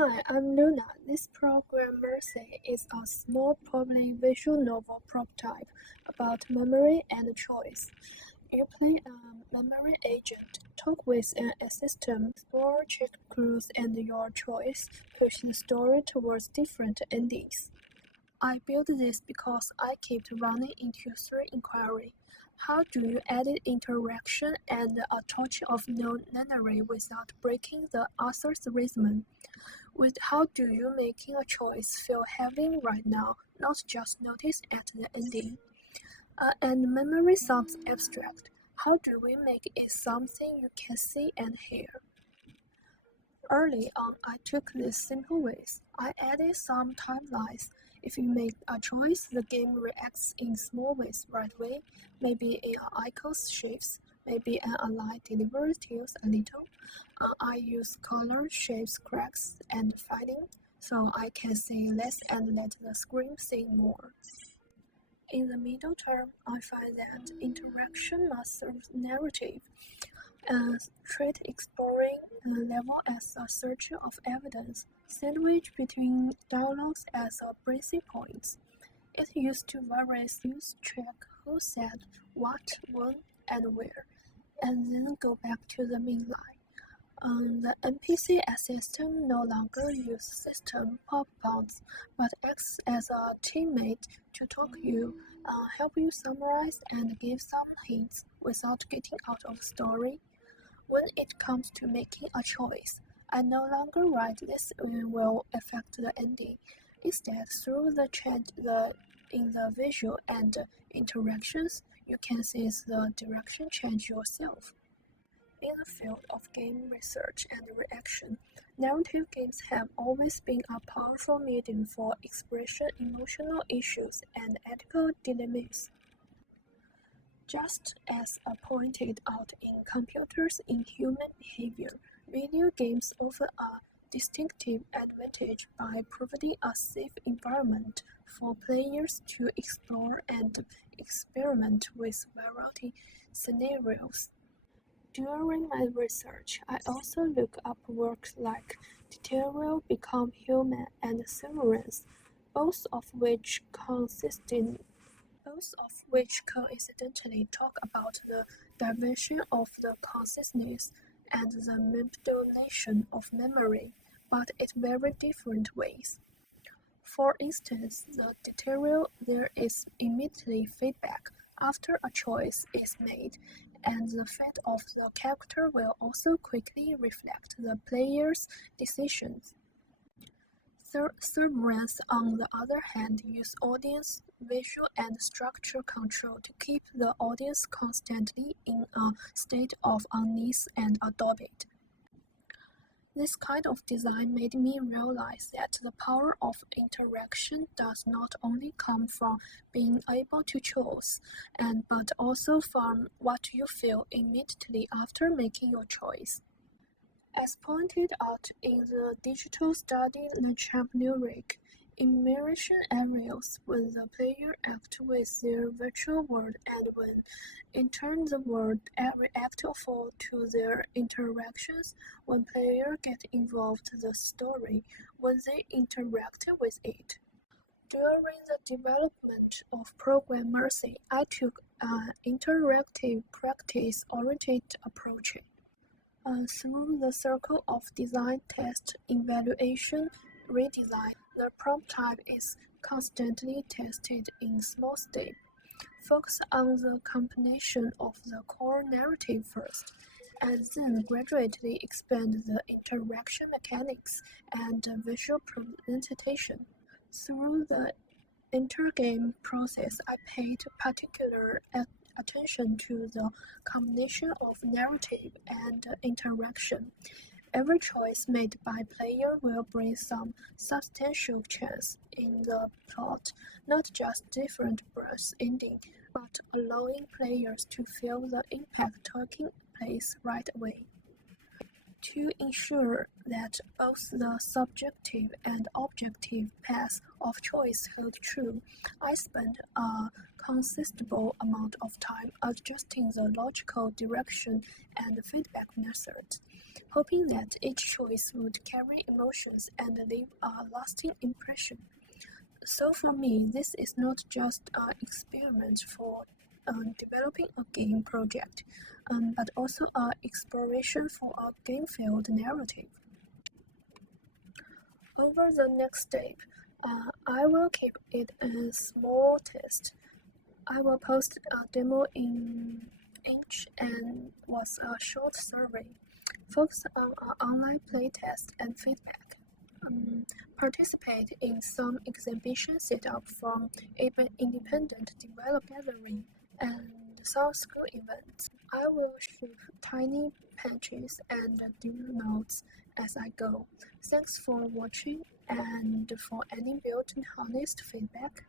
Hi, I'm Luna. This program Mercy is a small, probably visual novel prototype about memory and choice. You play a memory agent, talk with an assistant, explore, check clues, and your choice push the story towards different endings. I built this because I kept running into three inquiries. How do you edit interaction and a touch of nonlinearity without breaking the author's rhythm? With how do you making a choice feel heavy right now, not just notice at the ending? And memory sounds abstract. How do we make it something you can see and hear? Early on, I took these simple ways. I added some timelines. If you make a choice, the game reacts in small ways right away. Maybe an icon shifts, maybe an line delivery tilts a little. I use color, shapes, cracks, and fading, so I can see less and let the screen see more. In the middle term, I find that interaction must serve narrative, and treat exploring level as a search of evidence, sandwiched between dialogues as a breathing point. It used to various use check who said what, when, and where, and then go back to the main line. The NPC assistant no longer uses system pop-ups, but acts as a teammate to talk you, help you summarize, and give some hints without getting out of story. When it comes to making a choice, I no longer write this will affect the ending. Instead, through the change in the visual and interactions, you can see the direction change yourself. In the field of game research and reaction, narrative games have always been a powerful medium for expressing emotional issues and ethical dilemmas. Just as pointed out in Computers in Human Behavior, video games offer a distinctive advantage by providing a safe environment for players to explore and experiment with variety scenarios. During my research, I also look up works like Detail Become Human and Severance, both of which coincidentally talk about the division of the consciousness and the manipulation of memory, but in very different ways. For instance, the detail there is immediately feedback after a choice is made, and the fate of the character will also quickly reflect the player's decisions. Severance, on the other hand, use audience visual and structure control to keep the audience constantly in a state of unease and adopt. This kind of design made me realize that the power of interaction does not only come from being able to choose, but also from what you feel immediately after making your choice. As pointed out in the digital study Lyric, immersion areas when the player acts with their virtual world and when, in turn, the world reacts to their interactions when players get involved in the story when they interact with it. During the development of Program Mercy, I took an interactive practice-oriented approach. Through the circle of design, test, evaluation, redesign, the prototype is constantly tested in small steps. Focus on the combination of the core narrative first, and then gradually expand the interaction mechanics and visual presentation. Through the intergame process, I paid particular attention to the combination of narrative and interaction. Every choice made by player will bring some substantial change in the plot, not just different birth ending, but allowing players to feel the impact taking place right away. To ensure that both the subjective and objective paths of choice hold true, I spent a considerable amount of time adjusting the logical direction and feedback methods, hoping that each choice would carry emotions and leave a lasting impression. So for me, this is not just an experiment for developing a game project, but also an exploration for a game-field narrative. Over the next step, I will keep it a small test. I will post a demo in each and was a short survey, focus on an online playtest and feedback. Participate in some exhibition set up from independent developer gathering and some school events. I will ship tiny patches and do notes as I go. Thanks for watching and for any built and honest feedback.